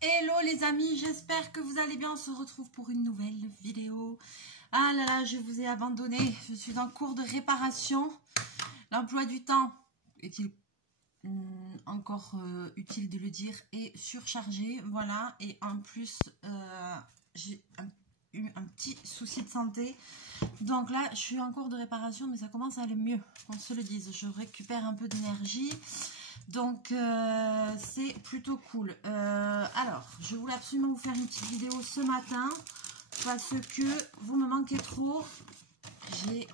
Hello les amis, j'espère que vous allez bien. On se retrouve pour une nouvelle vidéo. Ah là là, je vous ai abandonné. Je suis en cours de réparation. L'emploi du temps est-il encore utile de le dire, est surchargé. Voilà, et en plus, j'ai eu un petit souci de santé. Donc là, je suis en cours de réparation, mais ça commence à aller mieux, qu'on se le dise. Je récupère un peu d'énergie. Donc, c'est plutôt cool. Alors, je voulais absolument vous faire une petite vidéo ce matin parce que vous me manquez trop. J'ai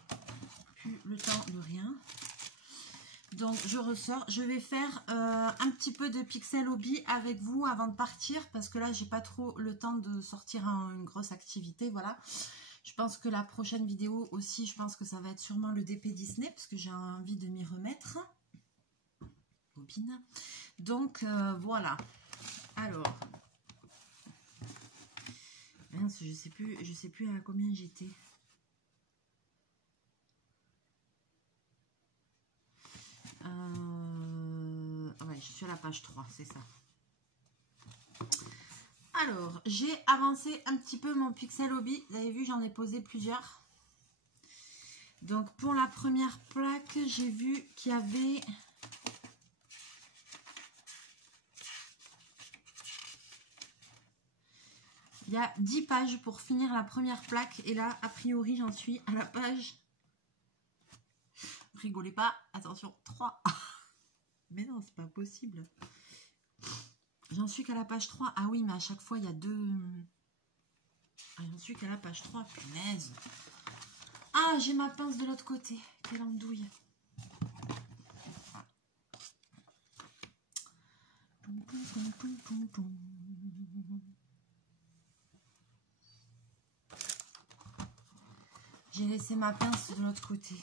plus le temps de rien. Donc, je ressors. Je vais faire un petit peu de pixel hobby avec vous avant de partir parce que là, j'ai pas trop le temps de sortir une grosse activité. Voilà. Je pense que la prochaine vidéo aussi, je pense que ça va être sûrement le DP Disney parce que j'ai envie de m'y remettre. Donc voilà. Alors, mince, je sais plus à combien j'étais. Ouais, je suis à la page 3, c'est ça. Alors, j'ai avancé un petit peu mon pixel hobby. Vous avez vu, j'en ai posé plusieurs. Donc, pour la première plaque, j'ai vu qu'il y avait... Il y a 10 pages pour finir la première plaque. Et là, a priori, j'en suis à la page... Rigolez pas, attention, 3. Mais non, c'est pas possible. J'en suis qu'à la page 3. Ah oui, mais à chaque fois, il y a deux... Ah, j'en suis qu'à la page 3, punaise. Ah, j'ai ma pince de l'autre côté. Quelle andouille. J'ai laissé ma pince de l'autre côté.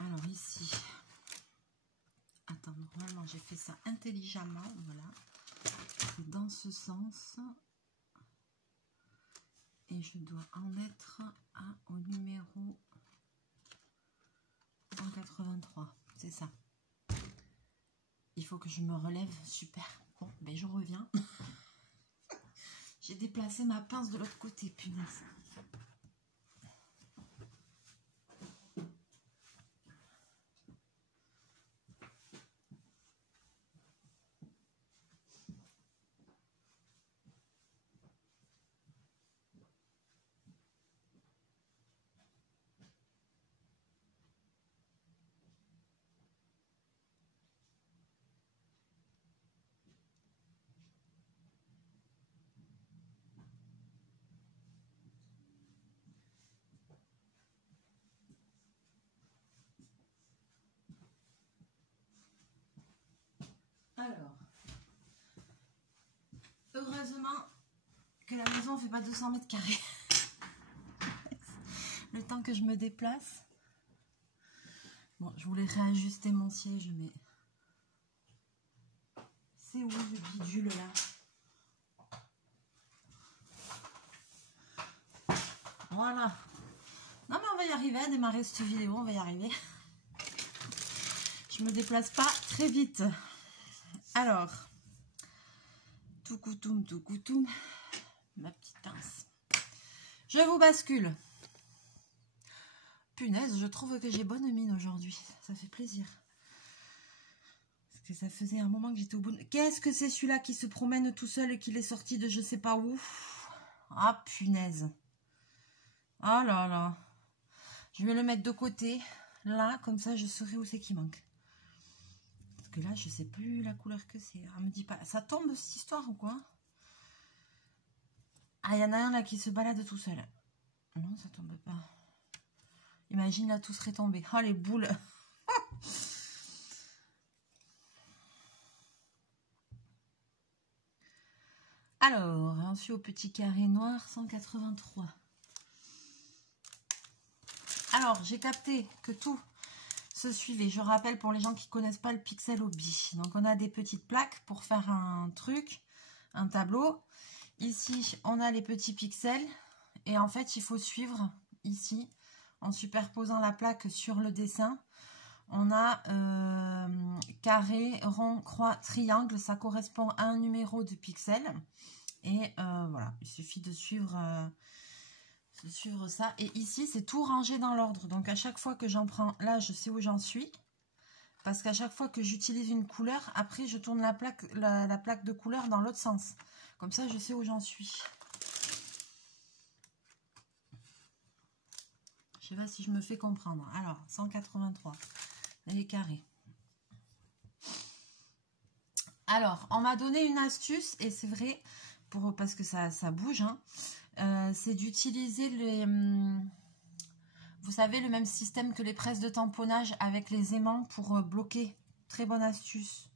Alors ici. Attends, normalement j'ai fait ça intelligemment. Voilà. C'est dans ce sens. Et je dois en être au numéro 183. C'est ça. Il faut que je me relève. Super. Bon, ben je reviens. J'ai déplacé ma pince de l'autre côté, punaise. Alors, heureusement que la maison ne fait pas 200 mètres carrés. Le temps que je me déplace. Bon, je voulais réajuster mon siège, mais c'est où le bidule là? Voilà. Non mais on va y arriver à démarrer cette vidéo, on va y arriver. Je me déplace pas très vite. Alors, tout coutoum, ma petite pince. Je vous bascule. Punaise, je trouve que j'ai bonne mine aujourd'hui. Ça fait plaisir. Parce que ça faisait un moment que j'étais au bout. Qu'est-ce que c'est celui-là qui se promène tout seul et qu'il est sorti de je sais pas où? Ah, punaise. Oh là là. Je vais le mettre de côté. Là, comme ça, je saurai où c'est qui manque. Parce que là, je sais plus la couleur que c'est. Ah, me dis pas. Ça tombe cette histoire ou quoi? Ah, il y en a un là qui se balade tout seul. Non, ça tombe pas. Imagine là, tout serait tombé. Oh, les boules. Alors, ensuite au petit carré noir, 183. Alors, j'ai capté que tout se suivait. Je rappelle pour les gens qui ne connaissent pas le pixel hobby. Donc, on a des petites plaques pour faire un truc, un tableau. Ici, on a les petits pixels. Et en fait, il faut suivre ici, en superposant la plaque sur le dessin, On a carré, rond, croix, triangle. Ça correspond à un numéro de pixels. Et voilà, il suffit de suivre ça. Et ici, c'est tout rangé dans l'ordre. Donc, à chaque fois que j'en prends, là, je sais où j'en suis. Parce qu'à chaque fois que j'utilise une couleur, après, je tourne la plaque de couleur dans l'autre sens. Comme ça, je sais où j'en suis. Je sais pas si je me fais comprendre. Alors, 183. Les carrés. Alors, on m'a donné une astuce, et c'est vrai, parce que ça bouge, hein, c'est d'utiliser les... vous savez, le même système que les presses de tamponnage avec les aimants pour bloquer. Très bonne astuce.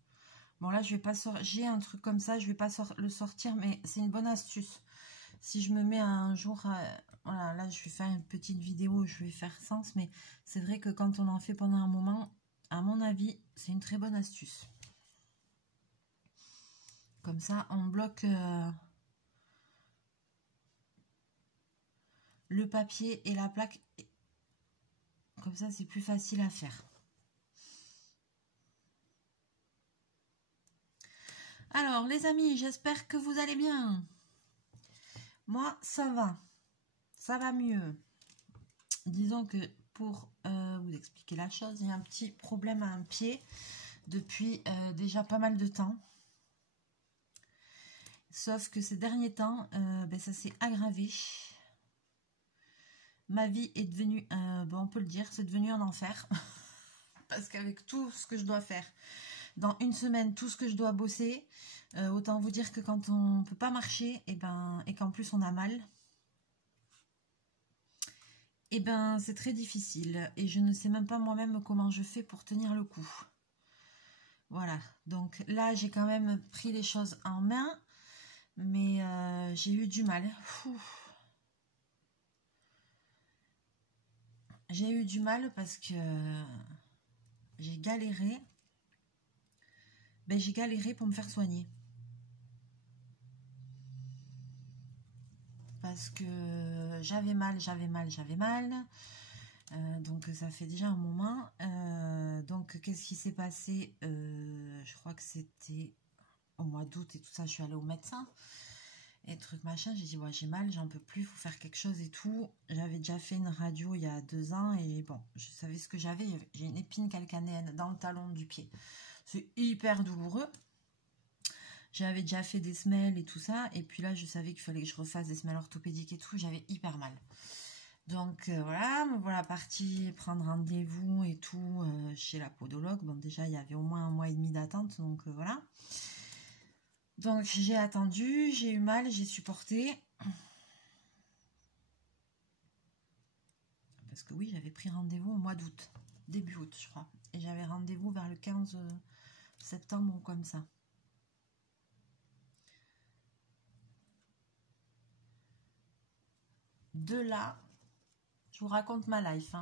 Bon, là, je vais pas j'ai un truc comme ça, je vais pas le sortir, mais c'est une bonne astuce. Si je me mets un jour... voilà, là, je vais faire une petite vidéo, je vais faire sens, mais c'est vrai que quand on en fait pendant un moment, à mon avis, c'est une très bonne astuce. Comme ça, on bloque le papier et la plaque. Comme ça, c'est plus facile à faire. Alors, les amis, j'espère que vous allez bien. Moi, ça va. Ça va mieux. Disons que pour vous expliquer la chose, j'ai un petit problème à un pied depuis déjà pas mal de temps. Sauf que ces derniers temps, ça s'est aggravé. Ma vie est devenue, on peut le dire, c'est devenu un enfer. Parce qu'avec tout ce que je dois faire, dans une semaine, tout ce que je dois bosser, autant vous dire que quand on ne peut pas marcher, et qu'en plus on a mal, c'est très difficile. Et je ne sais même pas moi-même comment je fais pour tenir le coup. Voilà, donc là j'ai quand même pris les choses en main, mais j'ai eu du mal. J'ai eu du mal parce que j'ai galéré. J'ai galéré pour me faire soigner. Parce que j'avais mal. Donc ça fait déjà un moment. Donc qu'est-ce qui s'est passé? Je crois que c'était au mois d'août et tout ça. Je suis allée au médecin. Et truc machin, j'ai dit ouais, j'ai mal, j'en peux plus, faut faire quelque chose et tout. J'avais déjà fait une radio il y a 2 ans et bon, je savais ce que j'avais. J'ai une épine calcanéenne dans le talon du pied. C'est hyper douloureux. J'avais déjà fait des semelles et tout ça. Et puis là, je savais qu'il fallait que je refasse des semelles orthopédiques et tout. J'avais hyper mal. Donc voilà, me voilà partie prendre rendez-vous et tout chez la podologue. Bon, déjà, il y avait au moins 1 mois et demi d'attente. Donc voilà. Donc j'ai attendu, j'ai eu mal, j'ai supporté. Parce que oui, j'avais pris rendez-vous au mois d'août, début août je crois. Et j'avais rendez-vous vers le 15 septembre ou comme ça. De là, je vous raconte ma life.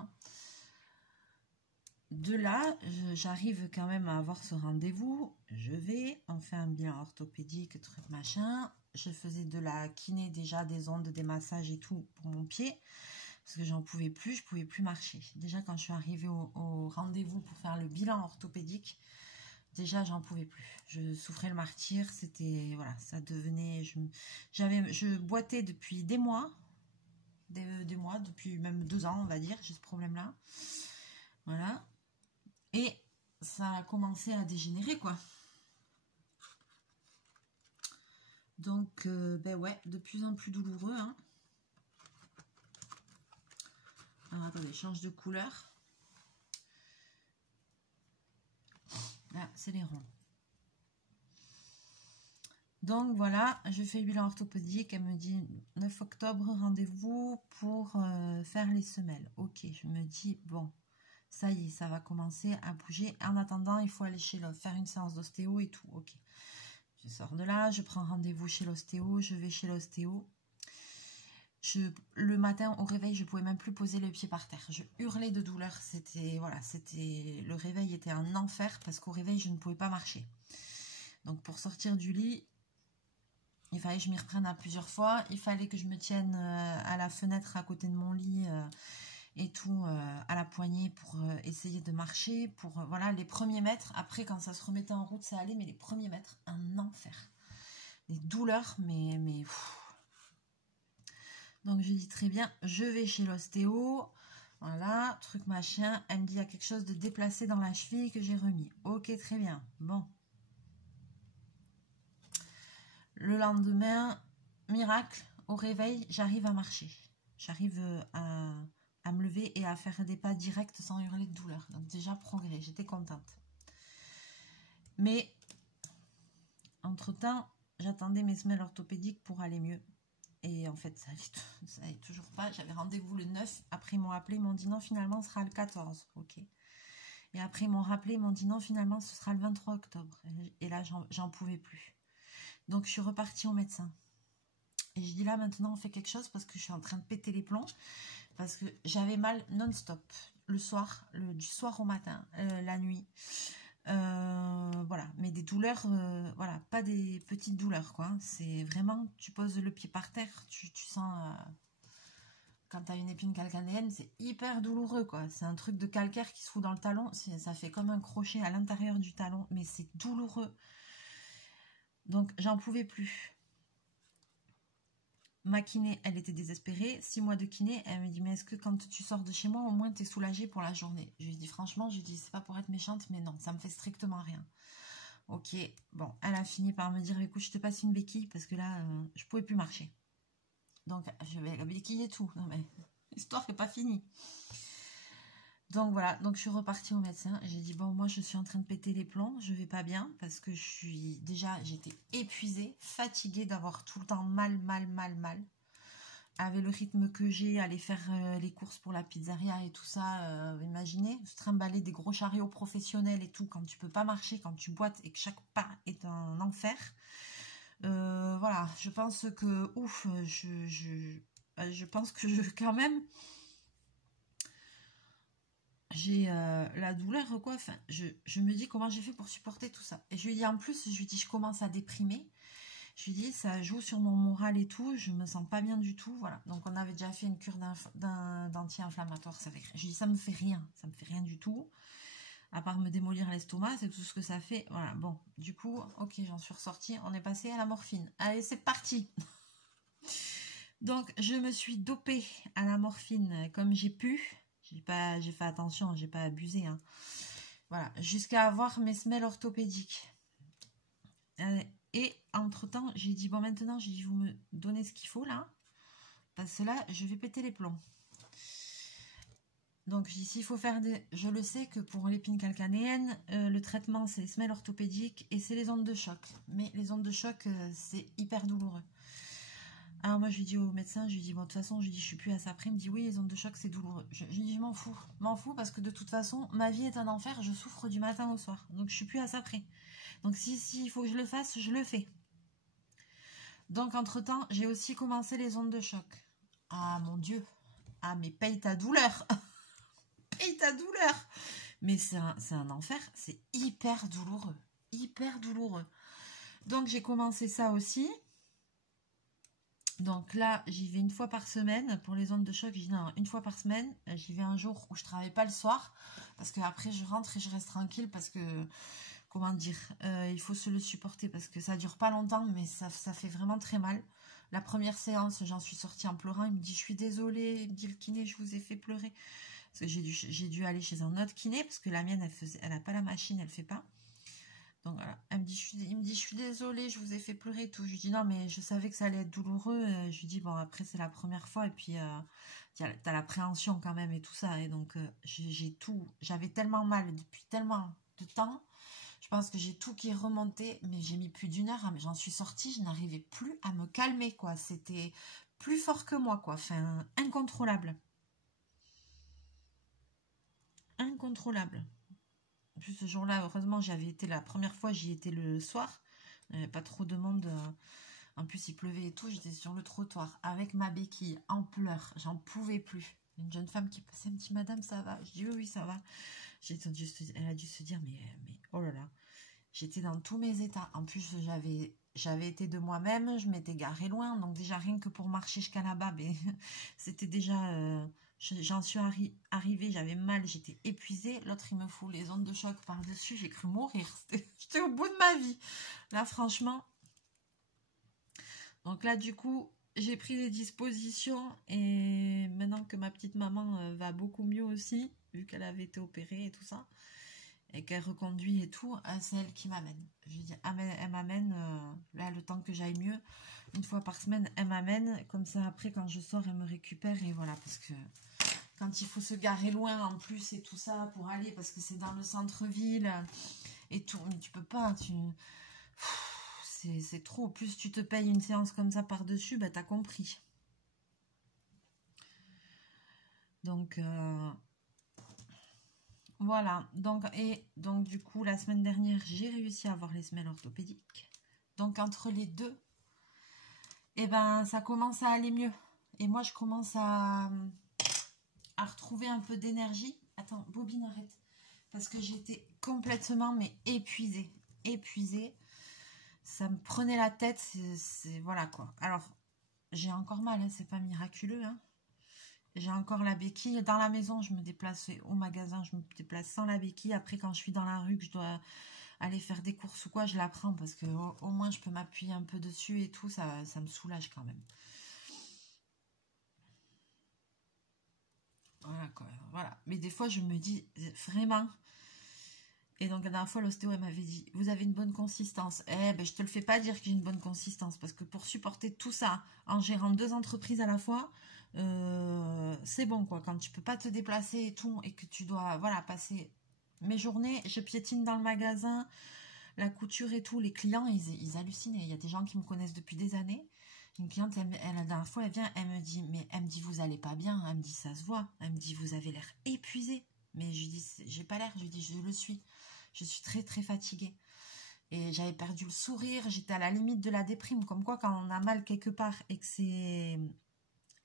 De là, j'arrive quand même à avoir ce rendez-vous. Je vais, on fait un bilan orthopédique, truc machin. Je faisais de la kiné déjà, des ondes, des massages et tout pour mon pied. Parce que j'en pouvais plus, je pouvais plus marcher. Déjà quand je suis arrivée au rendez-vous pour faire le bilan orthopédique, déjà j'en pouvais plus. Je souffrais le martyre, c'était, voilà, ça devenait, je boitais depuis des mois, depuis même 2 ans on va dire, j'ai ce problème-là. Voilà. Et ça a commencé à dégénérer quoi. Donc, ouais, de plus en plus douloureux. Alors, attendez, change de couleur. Là, c'est les ronds. Donc, voilà, je fais le bilan orthopédique. Elle me dit 9 octobre, rendez-vous pour faire les semelles. Ok, je me dis, bon, ça y est, ça va commencer à bouger. En attendant, il faut aller faire une séance d'ostéo et tout. Ok. Je sors de là, je prends rendez-vous chez l'ostéo, je vais chez l'ostéo. Le matin au réveil, je pouvais même plus poser le pied par terre. Je hurlais de douleur. Le réveil était un enfer parce qu'au réveil, je ne pouvais pas marcher. Donc pour sortir du lit, il fallait que je m'y reprenne à plusieurs fois. Il fallait que je me tienne à la fenêtre à côté de mon lit et tout à la poignée pour essayer de marcher, pour voilà, les premiers mètres. Après, quand ça se remettait en route, ça allait, mais les premiers mètres, un enfer. Des douleurs, mais donc je dis très bien, je vais chez l'ostéo. Voilà, truc machin. Elle me dit il y a quelque chose de déplacé dans la cheville que j'ai remis. Ok, très bien. Bon. Le lendemain, miracle, au réveil, j'arrive à marcher. J'arrive à me lever et à faire des pas directs sans hurler de douleur. Donc déjà, progrès, j'étais contente. Mais, entre-temps, j'attendais mes semelles orthopédiques pour aller mieux. Et en fait, ça n'allait toujours pas. J'avais rendez-vous le 9. Après, ils m'ont appelé, ils m'ont dit non, finalement, ce sera le 14. Ok. Et après, ils m'ont rappelé, ils m'ont dit non, finalement, ce sera le 23 octobre. Et là, j'en pouvais plus. Donc, je suis repartie au médecin. Et je dis là, maintenant, on fait quelque chose parce que je suis en train de péter les plombs. Parce que j'avais mal non-stop. Le soir, du soir au matin, la nuit. Voilà, mais des douleurs, voilà, pas des petites douleurs, quoi. C'est vraiment, tu poses le pied par terre, tu sens, quand tu as une épine calcanéenne, c'est hyper douloureux, quoi. C'est un truc de calcaire qui se fout dans le talon, ça fait comme un crochet à l'intérieur du talon, mais c'est douloureux. Donc, j'en pouvais plus. Ma kiné, elle était désespérée. 6 mois de kiné, elle me dit, mais est-ce que quand tu sors de chez moi, au moins tu es soulagée pour la journée? Je lui dis franchement, je lui dis, c'est pas pour être méchante, mais non, ça me fait strictement rien. Ok, bon, elle a fini par me dire, écoute, je te passe une béquille, parce que là, je pouvais plus marcher. Donc, je vais la béquille et tout. Non, mais l'histoire n'est pas finie. Donc voilà, donc je suis repartie au médecin. J'ai dit, bon, moi, je suis en train de péter les plombs, je vais pas bien, parce que j'étais épuisée, fatiguée d'avoir tout le temps mal. Avec le rythme que j'ai, aller faire les courses pour la pizzeria et tout ça, imaginez, se trimballer des gros chariots professionnels et tout, quand tu peux pas marcher, quand tu boites et que chaque pas est un enfer. Voilà, je pense que, ouf, je pense que quand même, j'ai la douleur, quoi. Enfin, je me dis comment j'ai fait pour supporter tout ça. Et je lui dis, en plus, je lui dis, je commence à déprimer. Je lui dis, ça joue sur mon moral et tout, je me sens pas bien du tout, voilà. Donc, on avait déjà fait une cure d'anti-inflammatoire. Je lui dis, ça me fait rien du tout. À part me démolir l'estomac, c'est tout ce que ça fait. Voilà, bon, du coup, ok, j'en suis ressortie. On est passé à la morphine. Allez, c'est parti. Donc, je me suis dopée à la morphine comme j'ai pu. J'ai fait attention, j'ai pas abusé, hein. Voilà, jusqu'à avoir mes semelles orthopédiques. Et entre-temps, j'ai dit, bon, maintenant, j'ai dit, vous me donnez ce qu'il faut, là. Parce que là, je vais péter les plombs. Donc, s'il faut faire des... Je le sais que pour l'épine calcanéenne, le traitement, c'est les semelles orthopédiques et c'est les ondes de choc. Mais les ondes de choc, c'est hyper douloureux. Alors, moi, je lui dis au médecin, je lui dis, bon, de toute façon, je lui dis, je suis plus à ça près. Il me dit, oui, les ondes de choc, c'est douloureux. Je lui dis, je m'en fous. Je m'en fous parce que de toute façon, ma vie est un enfer. Je souffre du matin au soir. Donc, je suis plus à ça près. Donc, si il faut que je le fasse, je le fais. Donc, entre-temps, j'ai aussi commencé les ondes de choc. Ah, mon Dieu. Ah, mais paye ta douleur. Paye ta douleur. Mais c'est un enfer. C'est hyper douloureux. Hyper douloureux. Donc, j'ai commencé ça aussi. Donc là, j'y vais une fois par semaine. Pour les ondes de choc, j'y vais une fois par semaine. J'y vais un jour où je travaille pas le soir. Parce que après, je rentre et je reste tranquille. Parce que... Comment dire, il faut se le supporter parce que ça dure pas longtemps, mais ça fait vraiment très mal. La première séance, j'en suis sortie en pleurant. Il me dit, je suis désolée. Il me dit, le kiné, je vous ai fait pleurer. Parce que j'ai dû aller chez un autre kiné parce que la mienne, elle n'a pas la machine, elle fait pas. Donc voilà, il me dit, je suis désolée, je vous ai fait pleurer et tout. Je lui dis, non, mais je savais que ça allait être douloureux. Je lui dis, bon, après, c'est la première fois et puis t'as l'appréhension quand même et tout ça. Et donc, j'avais tellement mal depuis tellement de temps. Je pense que j'ai tout qui est remonté, mais j'ai mis plus d'1 heure. J'en suis sortie, je n'arrivais plus à me calmer, quoi. C'était plus fort que moi, quoi. Enfin, incontrôlable. Incontrôlable. En plus, ce jour-là, heureusement, j'avais été la première fois, j'y étais le soir. Il n'y avait pas trop de monde. En plus, il pleuvait et tout. J'étais sur le trottoir avec ma béquille, en pleurs. J'en pouvais plus. Une jeune femme qui passait, me dit, madame, ça va? Je dis, oui, ça va. Elle a dû se dire, mais oh là là. J'étais dans tous mes états. En plus, j'avais été de moi-même, je m'étais garée loin. Donc déjà, rien que pour marcher jusqu'à là-bas, c'était déjà J'en suis arrivée, j'avais mal, j'étais épuisée. L'autre, il me fout les ondes de choc par-dessus. J'ai cru mourir. J'étais au bout de ma vie. Là, franchement. Donc là, du coup, j'ai pris des dispositions. Et maintenant que ma petite maman va beaucoup mieux aussi, vu qu'elle avait été opérée et tout ça, et qu'elle reconduit et tout, c'est elle qui m'amène. Je dis, elle m'amène, là, le temps que j'aille mieux. Une fois par semaine, elle m'amène. Comme ça, après, quand je sors, elle me récupère. Et voilà, parce que quand il faut se garer loin en plus et tout ça pour aller, parce que c'est dans le centre-ville et tout, mais tu peux pas, c'est trop. Plus tu te payes une séance comme ça par-dessus, bah t'as compris. Donc voilà. Donc du coup, la semaine dernière, j'ai réussi à avoir les semelles orthopédiques. Donc entre les deux, et ben ça commence à aller mieux. Et moi, je commence à retrouver un peu d'énergie. Attends, Bobine, arrête. Parce que j'étais complètement mais épuisée. Ça me prenait la tête. Voilà quoi. Alors, j'ai encore mal, hein, c'est pas miraculeux. Hein. J'ai encore la béquille. Dans la maison, je me déplace au magasin, je me déplace sans la béquille. Après, quand je suis dans la rue, que je dois aller faire des courses ou quoi, je la prends parce que au moins je peux m'appuyer un peu dessus et tout. Ça me soulage quand même. Voilà, quoi. Voilà. Mais des fois, je me dis, vraiment. Et donc, la dernière fois, l'ostéo, elle m'avait dit, vous avez une bonne consistance. Eh ben, je te le fais pas dire que j'ai une bonne consistance. Parce que pour supporter tout ça, en gérant 2 entreprises à la fois, c'est bon, quoi. Quand tu peux pas te déplacer et tout, et que tu dois, voilà, passer mes journées, je piétine dans le magasin, la couture et tout. Les clients, ils hallucinaient. Il y a des gens qui me connaissent depuis des années. Une cliente, la dernière fois, elle vient, elle me dit, vous allez pas bien. Elle me dit, ça se voit. Elle me dit, vous avez l'air épuisé. Mais je lui dis, j'ai pas l'air. Je lui dis, je le suis. Je suis très, très fatiguée. Et j'avais perdu le sourire. J'étais à la limite de la déprime. Comme quoi, quand on a mal quelque part et que c'est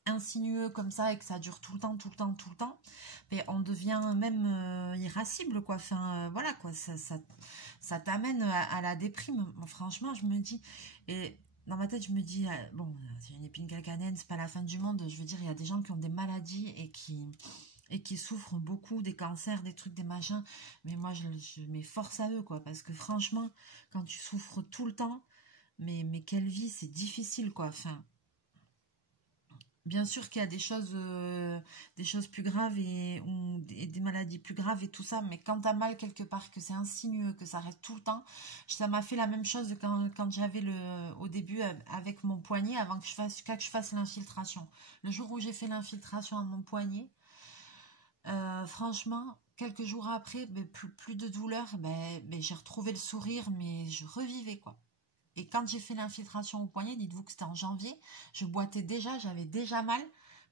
insinueux comme ça et que ça dure tout le temps, mais on devient même irascible, quoi. Enfin, voilà, quoi. Ça t'amène à la déprime. Bon, franchement, je me dis... Et dans ma tête, je me dis, bon, c'est une épine calcanéenne, c'est pas la fin du monde. Je veux dire, il y a des gens qui ont des maladies et qui souffrent beaucoup, des cancers, des trucs, des machins. Mais moi, je mets force à eux, quoi. Parce que franchement, quand tu souffres tout le temps, mais quelle vie, c'est difficile, quoi. Enfin, bien sûr qu'il y a des choses plus graves et des maladies plus graves et tout ça, mais quand t'as mal quelque part, que c'est insinueux, que ça reste tout le temps, ça m'a fait la même chose quand j'avais au début avec mon poignet, avant que je fasse l'infiltration. Le jour où j'ai fait l'infiltration à mon poignet, franchement, quelques jours après, ben, plus de douleur, ben, j'ai retrouvé le sourire, mais je revivais, quoi. Et quand j'ai fait l'infiltration au poignet, dites-vous que c'était en janvier, je boitais déjà, j'avais déjà mal.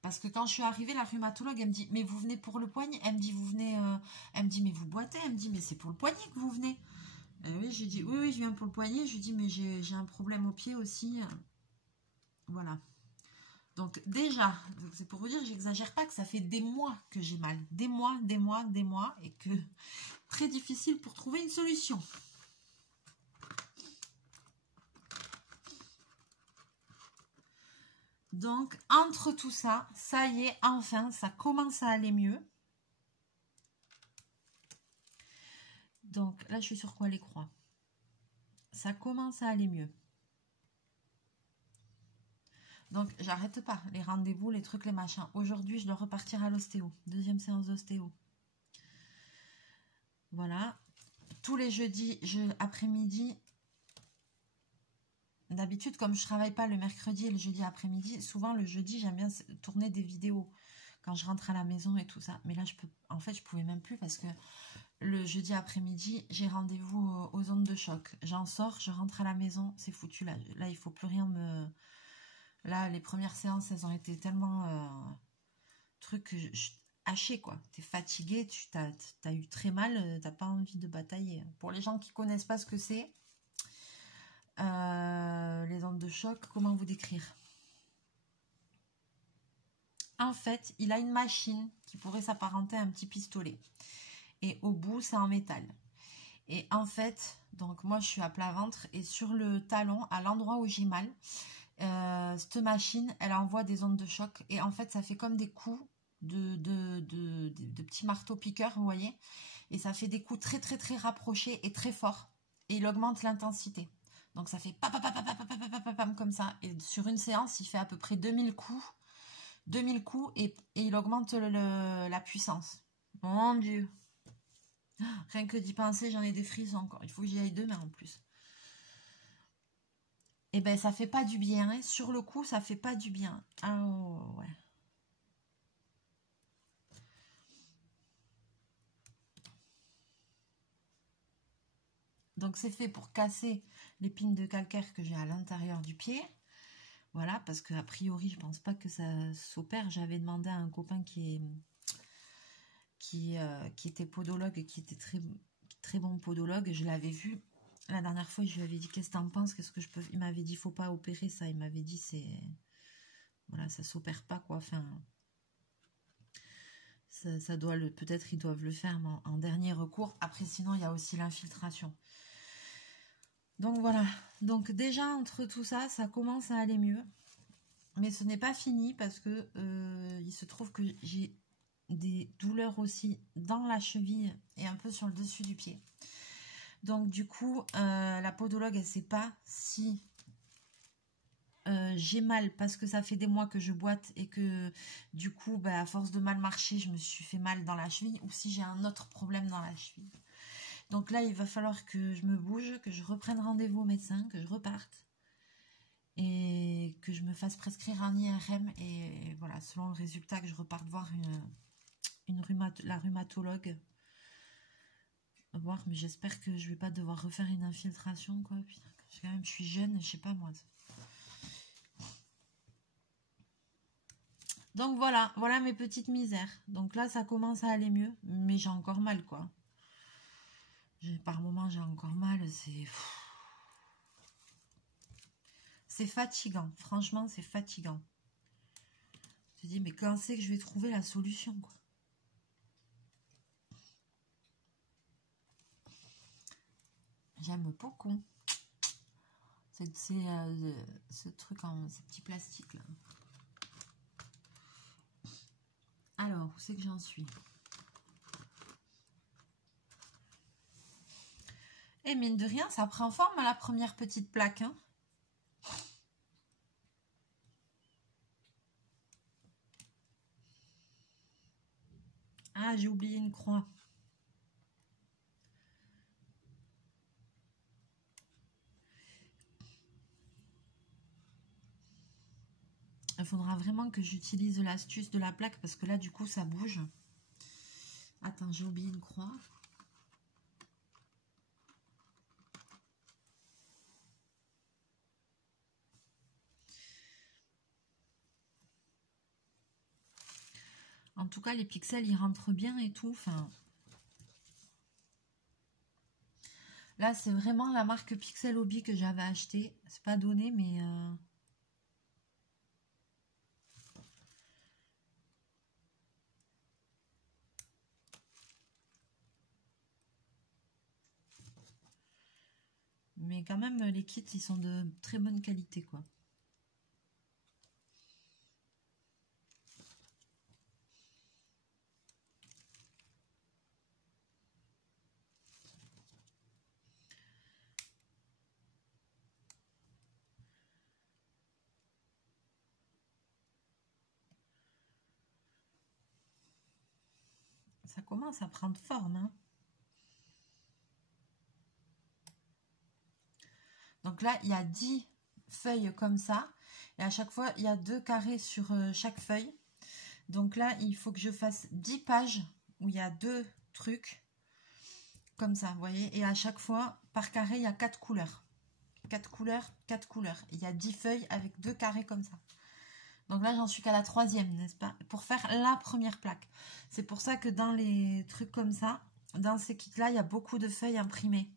Parce que quand je suis arrivée, la rhumatologue, elle me dit, mais vous venez pour le poignet? Elle me dit, elle me dit, mais vous boitez? Elle me dit, mais c'est pour le poignet que vous venez. Oui, j'ai dit, oui, je viens pour le poignet. Je lui dis, mais j'ai un problème au pied aussi. Voilà. Donc déjà, c'est pour vous dire, j'exagère pas que ça fait des mois que j'ai mal. Des mois, et que très difficile pour trouver une solution. Donc, entre tout ça, ça y est, enfin, ça commence à aller mieux. Donc, là, je suis sur quoi les croix? Ça commence à aller mieux. Donc, j'arrête pas. Les rendez-vous, les trucs, les machins. Aujourd'hui, je dois repartir à l'ostéo. 2e séance d'ostéo. Voilà. Tous les jeudis, après-midi. D'habitude, comme je travaille pas le mercredi et le jeudi après-midi, souvent le jeudi, j'aime bien tourner des vidéos quand je rentre à la maison et tout ça. Mais là, en fait, je pouvais même plus parce que le jeudi après-midi, j'ai rendez-vous aux ondes de choc. J'en sors, je rentre à la maison, c'est foutu. Là, il faut plus rien me... Là, les premières séances, elles ont été tellement... truc haché, quoi. T'es fatigué, t'as eu très mal, t'as pas envie de batailler. Pour les gens qui connaissent pas ce que c'est, les ondes de choc, comment vous décrire? En fait, il a une machine qui pourrait s'apparenter à un petit pistolet. Et au bout, c'est en métal. Et en fait, donc moi, je suis à plat ventre. Et sur le talon, à l'endroit où j'ai mal, cette machine, elle envoie des ondes de choc. Et en fait, ça fait comme des coups de petits marteaux piqueurs, vous voyez. Et ça fait des coups très, très, très rapprochés et très forts. Et il augmente l'intensité. Donc ça fait pam, pam, pam, pam, pam, pam, pam, pam, comme ça. Et sur une séance, il fait à peu près 2000 coups. 2000 coups et il augmente la puissance. Mon Dieu. Rien que d'y penser, j'en ai des frissons encore. Il faut que j'y aille demain en plus. Et ben ça fait pas du bien. Hein. Sur le coup, ça fait pas du bien. Ah ouais. Donc c'est fait pour casser l'épine de calcaire que j'ai à l'intérieur du pied. Voilà, parce qu'a priori, je pense pas que ça s'opère. J'avais demandé à un copain qui était podologue, qui était très, très bon podologue. Je l'avais vu la dernière fois, je lui avais dit qu'est-ce que t'en penses, qu'est-ce que je peux. Il m'avait dit faut pas opérer ça. Il m'avait dit c'est voilà, ça s'opère pas quoi. Enfin, ça doit peut-être ils doivent le faire mais en dernier recours. Après sinon il y a aussi l'infiltration. Donc voilà, donc déjà entre tout ça, ça commence à aller mieux. Mais ce n'est pas fini parce que il se trouve que j'ai des douleurs aussi dans la cheville et un peu sur le dessus du pied. Donc du coup, la podologue, elle ne sait pas si j'ai mal parce que ça fait des mois que je boite et que du coup, bah, à force de mal marcher, je me suis fait mal dans la cheville ou si j'ai un autre problème dans la cheville. Donc là, il va falloir que je me bouge, que je reprenne rendez-vous au médecin, que je reparte et que je me fasse prescrire un IRM et voilà, selon le résultat, que je reparte voir la rhumatologue. Voir, mais j'espère que je vais pas devoir refaire une infiltration, quoi. Putain, quand même, je suis jeune, je sais pas moi. Donc voilà, voilà mes petites misères. Donc là, ça commence à aller mieux, mais j'ai encore mal, quoi. Par moments, j'ai encore mal, c'est fatigant. Franchement, c'est fatigant. Je me dis, mais quand c'est que je vais trouver la solution, quoi. J'aime beaucoup. C'est ce truc, ces petits plastiques, là. Alors, où c'est que j'en suis? Et mine de rien, ça prend forme la première petite plaque. Hein. Ah, j'ai oublié une croix. Il faudra vraiment que j'utilise l'astuce de la plaque parce que là, du coup, ça bouge. Attends, j'ai oublié une croix. En tout cas, les pixels, ils rentrent bien et tout. Enfin, là, c'est vraiment la marque Pixel Hobby que j'avais acheté. C'est pas donné, mais... Mais quand même, les kits, ils sont de très bonne qualité, quoi. Ça commence à prendre forme, hein. Donc là, il y a 10 feuilles comme ça. Et à chaque fois, il y a 2 carrés sur chaque feuille. Donc là, il faut que je fasse 10 pages où il y a 2 trucs. Comme ça, vous voyez. Et à chaque fois, par carré, il y a 4 couleurs. 4 couleurs, 4 couleurs. Il y a 10 feuilles avec 2 carrés comme ça. Donc là, j'en suis qu'à la 3e, n'est-ce pas? Pour faire la première plaque. C'est pour ça que dans les trucs comme ça, dans ces kits-là, il y a beaucoup de feuilles imprimées.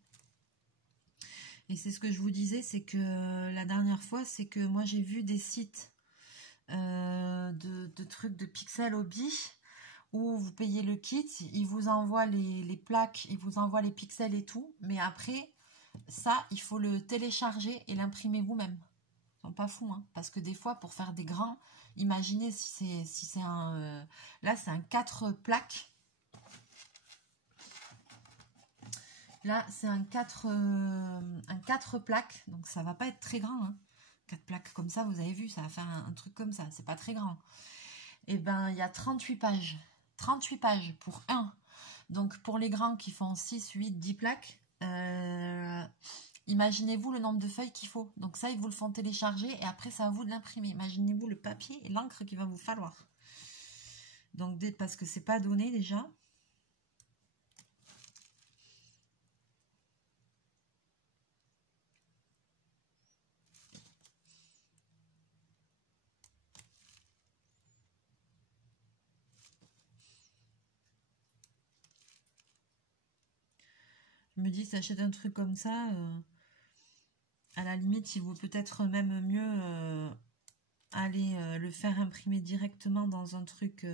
Et c'est ce que je vous disais, c'est que la dernière fois, c'est que moi, j'ai vu des sites de trucs de Pixel Hobby où vous payez le kit, ils vous envoient les plaques, ils vous envoient les pixels et tout. Mais après, ça, il faut le télécharger et l'imprimer vous-même. Ils sont pas fous, hein, parce que des fois, pour faire des grands, Imaginez si c'est un... là, c'est un 4 plaques. Là, c'est un 4 plaques. Donc, ça va pas être très grand. Hein. 4 plaques comme ça, vous avez vu, ça va faire un truc comme ça. C'est pas très grand. Et ben, il y a 38 pages. 38 pages pour un. Donc, pour les grands qui font 6, 8, 10 plaques, imaginez-vous le nombre de feuilles qu'il faut. Donc ça, ils vous le font télécharger et après, c'est à vous de l'imprimer. Imaginez-vous le papier et l'encre qu'il va vous falloir. Donc, parce que c'est pas donné déjà. Je me dis, s'achète un truc comme ça, à la limite, il vaut peut-être même mieux aller le faire imprimer directement dans un truc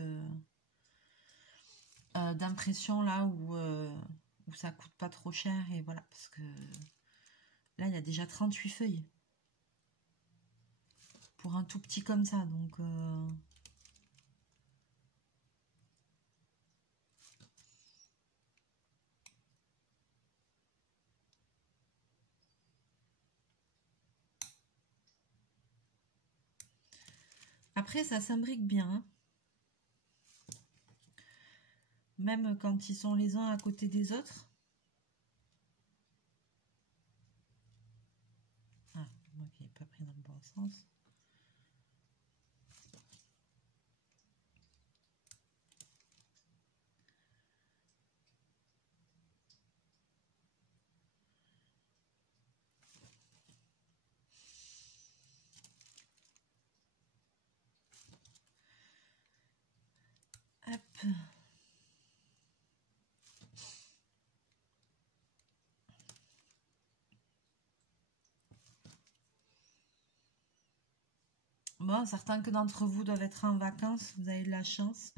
d'impression là où ça coûte pas trop cher. Et voilà, parce que là, il y a déjà 38 feuilles pour un tout petit comme ça. Donc... Après, ça s'imbrique bien. Hein. Même quand ils sont les uns à côté des autres. Ah, moi qui n'ai pas pris dans le bon sens. Hop. Bon, certains que d'entre vous doivent être en vacances, vous avez de la chance.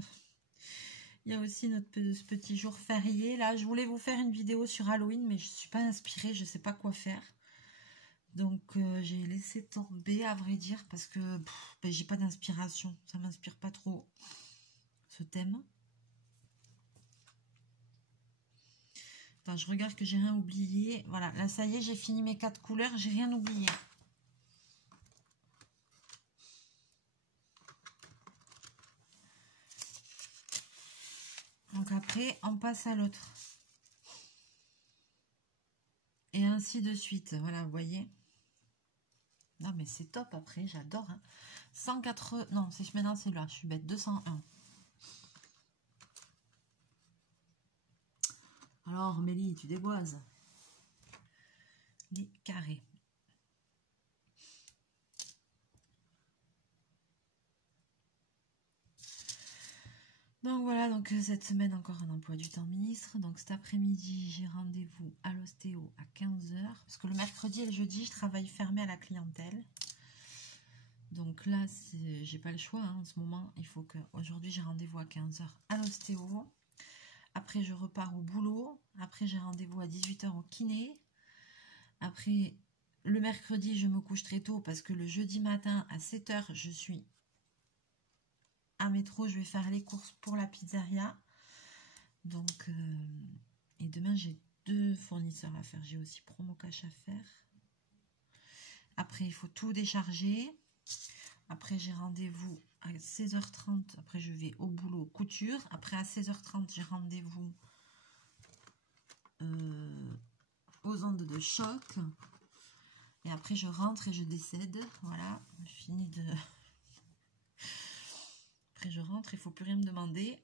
Il y a aussi ce petit jour férié. Là, je voulais vous faire une vidéo sur Halloween, mais je ne suis pas inspirée, je ne sais pas quoi faire. Donc, j'ai laissé tomber, à vrai dire, parce que ben, j'ai pas d'inspiration. Ça ne m'inspire pas trop, ce thème. Attends, je regarde que j'ai rien oublié. Voilà, là, ça y est, j'ai fini mes 4 couleurs, j'ai rien oublié. Donc après, on passe à l'autre. Et ainsi de suite. Voilà, vous voyez. Non, mais c'est top après, j'adore. Hein. 180... Non, c'est maintenant, c'est là, je suis bête. 201. Alors, Mélie, tu déboises. Les carrés. Donc voilà, donc cette semaine encore un emploi du temps ministre. Donc cet après-midi, j'ai rendez-vous à l'ostéo à 15 h. Parce que le mercredi et le jeudi, je travaille fermé à la clientèle. Donc là, j'ai pas le choix hein, en ce moment. Il faut que aujourd'hui j'ai rendez-vous à 15 h à l'ostéo. Après, je repars au boulot. Après, j'ai rendez-vous à 18 h au kiné. Après, le mercredi, je me couche très tôt parce que le jeudi matin à 7 h, je suis à métro. Je vais faire les courses pour la pizzeria. Donc, et demain, j'ai 2 fournisseurs à faire. J'ai aussi promo cash à faire. Après, il faut tout décharger. Après, j'ai rendez-vous à 16h30. Après, je vais au boulot couture. Après, à 16h30, j'ai rendez-vous aux ondes de choc. Et après, je rentre et je décède. Voilà, je finis de... Après, je rentre, il ne faut plus rien me demander.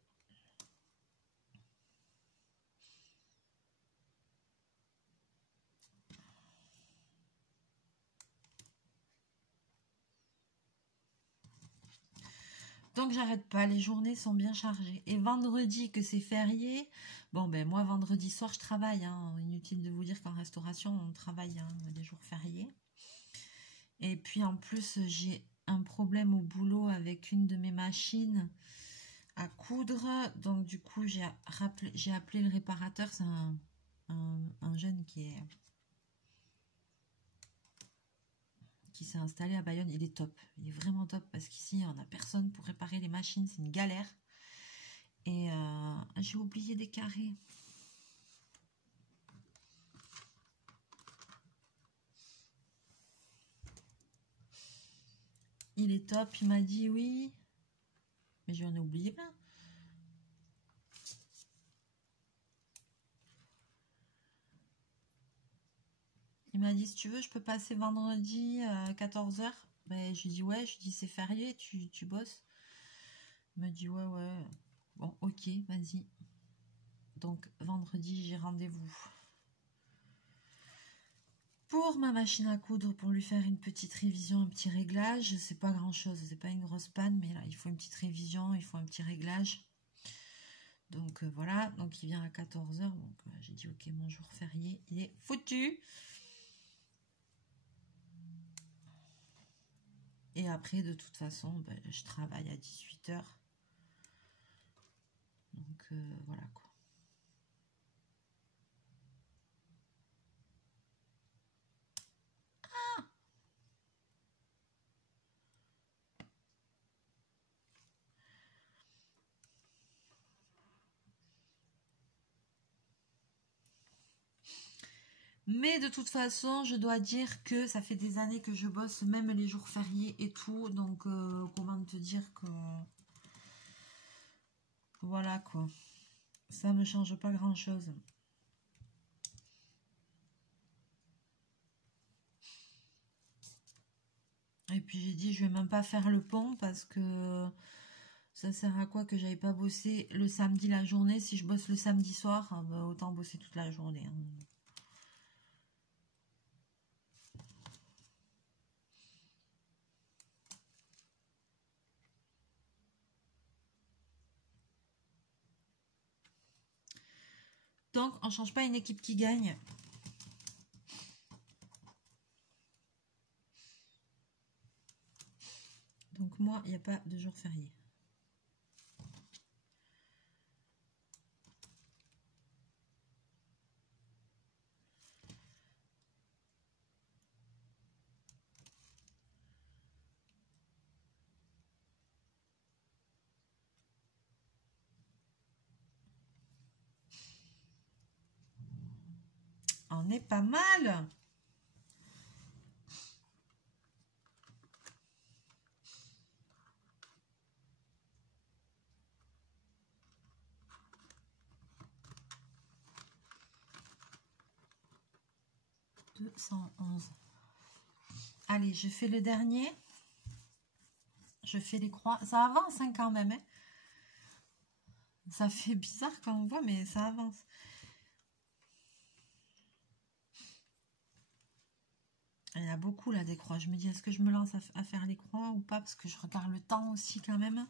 Donc, j'arrête pas. Les journées sont bien chargées. Et vendredi, que c'est férié. Bon, ben moi, vendredi soir, je travaille. Hein. Inutile de vous dire qu'en restauration, on travaille hein, les jours fériés. Et puis, en plus, j'ai un problème au boulot avec une de mes machines à coudre. Donc, du coup, j'ai appelé le réparateur. C'est un jeune qui qui s'est installé à Bayonne. Il est top. Il est vraiment top parce qu'ici, on n'a personne pour réparer les machines. C'est une galère. Et j'ai oublié des carrés. Il est top. Il m'a dit oui. Mais j'en ai oublié plein. Il m'a dit, si tu veux, je peux passer vendredi à 14 h. Ben, je lui dis, ouais, je lui dis, c'est férié, tu bosses. Il m'a dit, ouais, ouais. Bon, ok, vas-y. Donc, vendredi, j'ai rendez-vous pour ma machine à coudre, pour lui faire une petite révision, un petit réglage. C'est pas grand-chose, c'est pas une grosse panne, mais là, il faut une petite révision, il faut un petit réglage. Donc, voilà. Donc, il vient à 14 h. Donc, j'ai dit, ok, mon jour férié, il est foutu. Et après, de toute façon, ben, je travaille à 18 h. Donc, voilà quoi. Ah! Mais de toute façon, je dois dire que ça fait des années que je bosse, même les jours fériés et tout. Donc, comment te dire que... Voilà quoi. Ça me change pas grand-chose. Et puis j'ai dit, je vais même pas faire le pont parce que ça sert à quoi que j'aille pas bosser le samedi la journée. Si je bosse le samedi soir, bah, autant bosser toute la journée. Hein. Donc, on change pas une équipe qui gagne. Donc moi, il n'y a pas de jour férié. On est pas mal. « 211. » Allez, je fais le dernier. Je fais les croix. Ça avance hein, quand même. Hein. Ça fait bizarre quand on voit, mais ça avance. Il y en a beaucoup là des croix. Je me dis, est-ce que je me lance à faire les croix ou pas? Parce que je regarde le temps aussi quand même.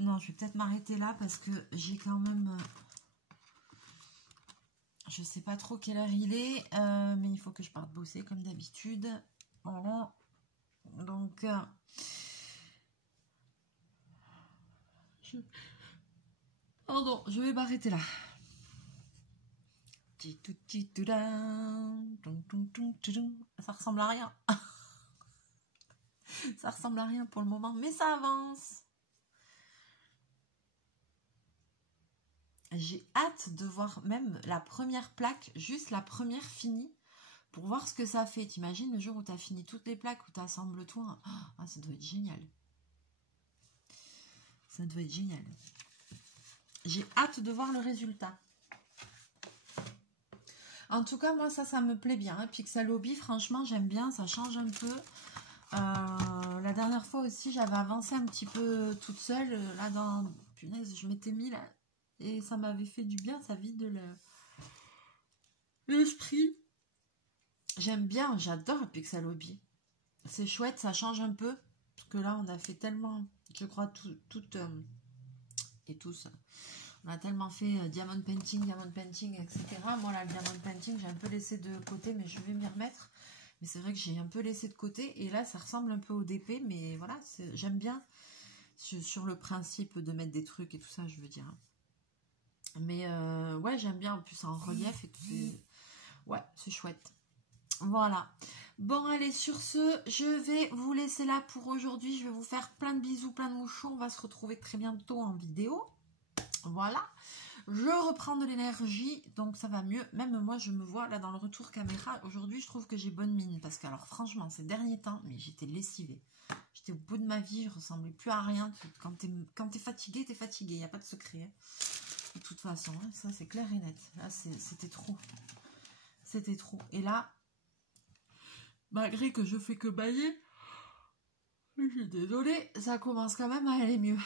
Non, je vais peut-être m'arrêter là parce que j'ai quand même... je sais pas trop quelle heure il est. Mais il faut que je parte bosser comme d'habitude. Voilà. Donc... Pardon, je vais m'arrêter là. Ça ressemble à rien. Ça ressemble à rien pour le moment, mais ça avance. J'ai hâte de voir même la première plaque, juste la première finie, pour voir ce que ça fait. T'imagines le jour où tu as fini toutes les plaques, où tu assembles tout. Ah, ça doit être génial. Ça doit être génial. J'ai hâte de voir le résultat. En tout cas, moi, ça me plaît bien. Hein. Pixel Hobby, franchement, j'aime bien. Ça change un peu. La dernière fois aussi, j'avais avancé un petit peu toute seule. Là, dans... Punaise, je m'étais mis là. Et ça m'avait fait du bien. Ça vide l'esprit. J'aime bien. J'adore Pixel Hobby. C'est chouette. Ça change un peu. Parce que là, on a fait tellement... Je crois toutes et tous... On a tellement fait diamond painting, etc. Moi, là, le diamond painting, j'ai un peu laissé de côté, mais je vais m'y remettre. Mais c'est vrai que j'ai un peu laissé de côté. Et là, ça ressemble un peu au DP, mais voilà, j'aime bien sur le principe de mettre des trucs et tout ça, je veux dire. Mais ouais, j'aime bien en plus en relief et tout. Ouais, c'est chouette. Voilà. Bon, allez, sur ce, je vais vous laisser là pour aujourd'hui. Je vais vous faire plein de bisous, plein de mouchons. On va se retrouver très bientôt en vidéo. Voilà. Je reprends de l'énergie, donc ça va mieux. Même moi, je me vois là dans le retour caméra. Aujourd'hui, je trouve que j'ai bonne mine. Parce que, alors franchement, ces derniers temps, mais j'étais lessivée. J'étais au bout de ma vie, je ressemblais plus à rien. Quand t'es fatigué, t'es fatigué. Il n'y a pas de secret. Hein. De toute façon, hein, ça c'est clair et net. Là, c'était trop. C'était trop. Et là, malgré que je fais que bailler, je suis désolée, ça commence quand même à aller mieux.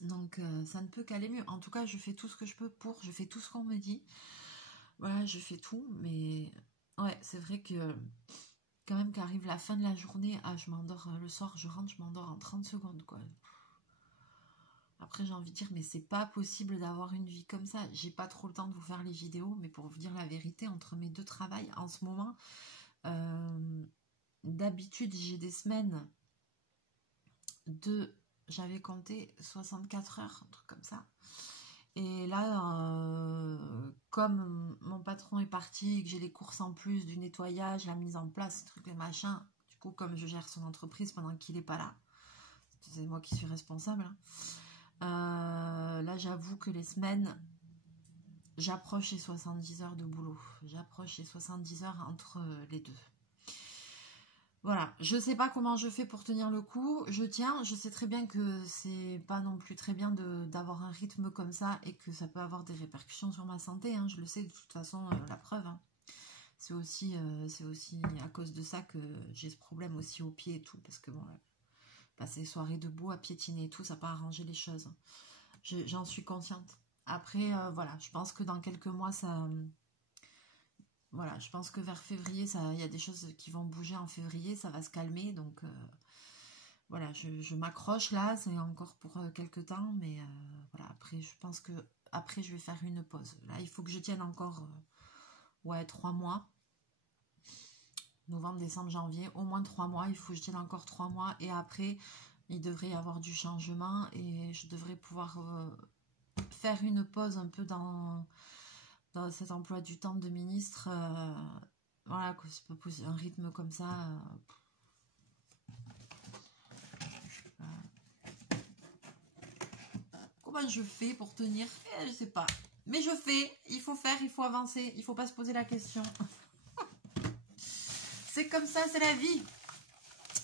Donc, ça ne peut qu'aller mieux. En tout cas, je fais tout ce que je peux pour. Je fais tout ce qu'on me dit. Voilà, je fais tout. Mais ouais, c'est vrai que quand même qu'arrive la fin de la journée, je m'endors le soir, je rentre, je m'endors en 30 secondes, quoi. Après, j'ai envie de dire, mais c'est pas possible d'avoir une vie comme ça. J'ai pas trop le temps de vous faire les vidéos, mais pour vous dire la vérité, entre mes deux travails, en ce moment, d'habitude, j'ai des semaines j'avais compté 64 heures, un truc comme ça. Et là, comme mon patron est parti et que j'ai les courses en plus, du nettoyage, la mise en place, trucs et machins, du coup, comme je gère son entreprise pendant qu'il n'est pas là, c'est moi qui suis responsable. Là, j'avoue que les semaines, j'approche les 70 heures de boulot. J'approche les 70 heures entre les deux. Voilà, je sais pas comment je fais pour tenir le coup, je tiens, je sais très bien que c'est pas non plus très bien d'avoir un rythme comme ça et que ça peut avoir des répercussions sur ma santé, hein, je le sais de toute façon, la preuve. Hein. C'est aussi à cause de ça que j'ai ce problème aussi au pied et tout, parce que bon, passer les soirées debout à piétiner et tout, ça n'a pas arrangé les choses. J'en suis consciente. Après, voilà, je pense que dans quelques mois, ça... Voilà, je pense que vers février, il y a des choses qui vont bouger en février, ça va se calmer, donc voilà, je m'accroche là, c'est encore pour quelques temps, mais voilà, après je pense que après je vais faire une pause. Là, il faut que je tienne encore 3 mois, novembre, décembre, janvier, au moins 3 mois, il faut que je tienne encore 3 mois, et après, il devrait y avoir du changement, et je devrais pouvoir faire une pause un peu dans cet emploi du temps de ministre, voilà, que c'est pas possible, un rythme comme ça. Comment je fais pour tenir? Je sais pas. Mais je fais, il faut faire, il faut avancer, il faut pas se poser la question. C'est comme ça, c'est la vie.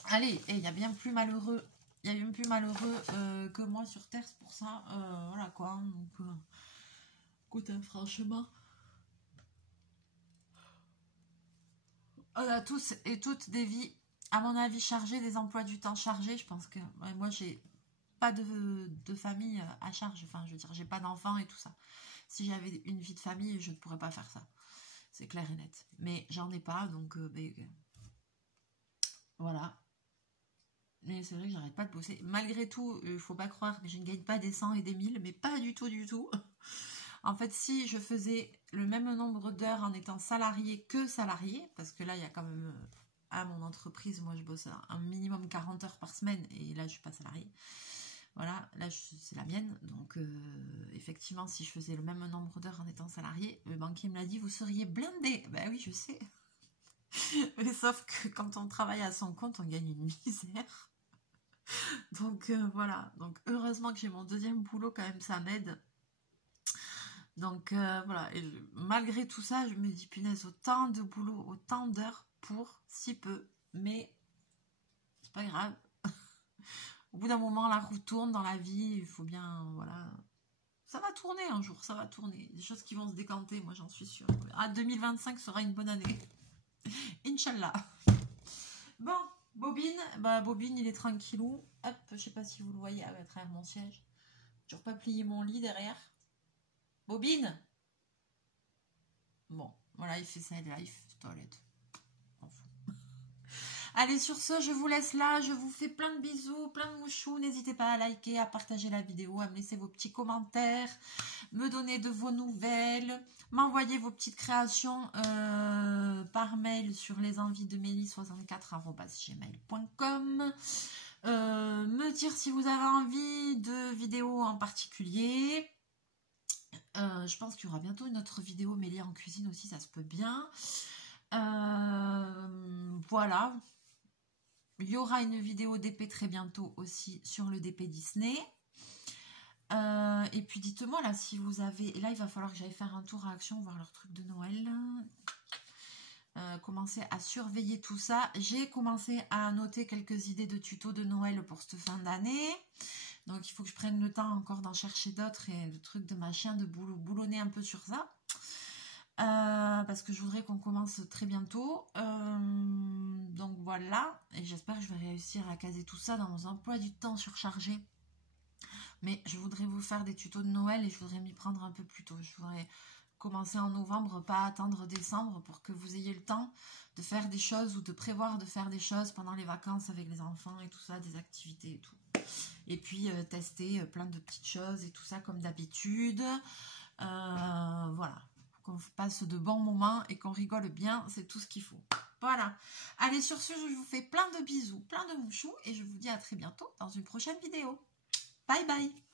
Allez, il y a bien plus malheureux. Il y a bien plus malheureux que moi sur Terre, c'est pour ça. Voilà quoi. Donc, écoute, hein, franchement. On a tous et toutes des vies, à mon avis, chargées, des emplois du temps chargés. Je pense que moi, j'ai pas de famille à charge. Enfin, je veux dire, j'ai pas d'enfants et tout ça. Si j'avais une vie de famille, je ne pourrais pas faire ça. C'est clair et net. Mais j'en ai pas, donc voilà. Mais c'est vrai que j'arrête pas de bosser. Malgré tout, faut pas croire que je ne gagne pas des 100 et des 1000, mais pas du tout, du tout. En fait, si je faisais le même nombre d'heures en étant salarié que salarié, parce que là, il y a quand même, à mon entreprise, moi, je bosse un minimum 40 heures par semaine, et là, je suis pas salariée. Voilà, là, c'est la mienne. Donc, effectivement, si je faisais le même nombre d'heures en étant salarié, le banquier me l'a dit, vous seriez blindé. Ben oui, je sais. Mais sauf que quand on travaille à son compte, on gagne une misère. Donc, voilà. Donc, heureusement que j'ai mon deuxième boulot, quand même, ça m'aide. Donc voilà, et malgré tout ça, je me dis punaise, autant de boulot, autant d'heures pour si peu, mais c'est pas grave. Au bout d'un moment, la roue tourne dans la vie, il faut bien, voilà, ça va tourner un jour, ça va tourner. Des choses qui vont se décanter, moi j'en suis sûre. 2025 sera une bonne année. Inch'Allah. Bon, Bobine, Bobine il est tranquillou. Hop, je sais pas si vous le voyez à travers mon siège. J'ai toujours pas plié mon lit derrière. Bobine. Bon, voilà, il fait ça live, toilette. Allez, sur ce, je vous laisse là. Je vous fais plein de bisous, plein de mouchous. N'hésitez pas à liker, à partager la vidéo, à me laisser vos petits commentaires, me donner de vos nouvelles, m'envoyer vos petites créations par mail sur lesenviesdemélie64@gmail.com. Me dire si vous avez envie de vidéos en particulier. Je pense qu'il y aura bientôt une autre vidéo Mélie en cuisine aussi, ça se peut bien. voilà. Il y aura une vidéo d'épée très bientôt aussi sur le DP Disney. Et puis dites-moi là si vous avez... Et là il va falloir que j'aille faire un tour à Action, voir leur truc de Noël. Commencer à surveiller tout ça. J'ai commencé à noter quelques idées de tutos de Noël pour cette fin d'année. Donc il faut que je prenne le temps encore d'en chercher d'autres et de trucs de machin, de boulonner un peu sur ça. Parce que je voudrais qu'on commence très bientôt. Donc voilà. Et j'espère que je vais réussir à caser tout ça dans mon emploi du temps surchargé. Mais je voudrais vous faire des tutos de Noël et je voudrais m'y prendre un peu plus tôt. Je voudrais commencer en novembre, pas attendre décembre pour que vous ayez le temps de faire des choses ou de prévoir de faire des choses pendant les vacances avec les enfants et tout ça, des activités et tout. Et puis tester plein de petites choses et tout ça comme d'habitude. Voilà, qu'on passe de bons moments et qu'on rigole bien, c'est tout ce qu'il faut. Voilà, allez sur ce, je vous fais plein de bisous, plein de mouchous et je vous dis à très bientôt dans une prochaine vidéo. Bye bye.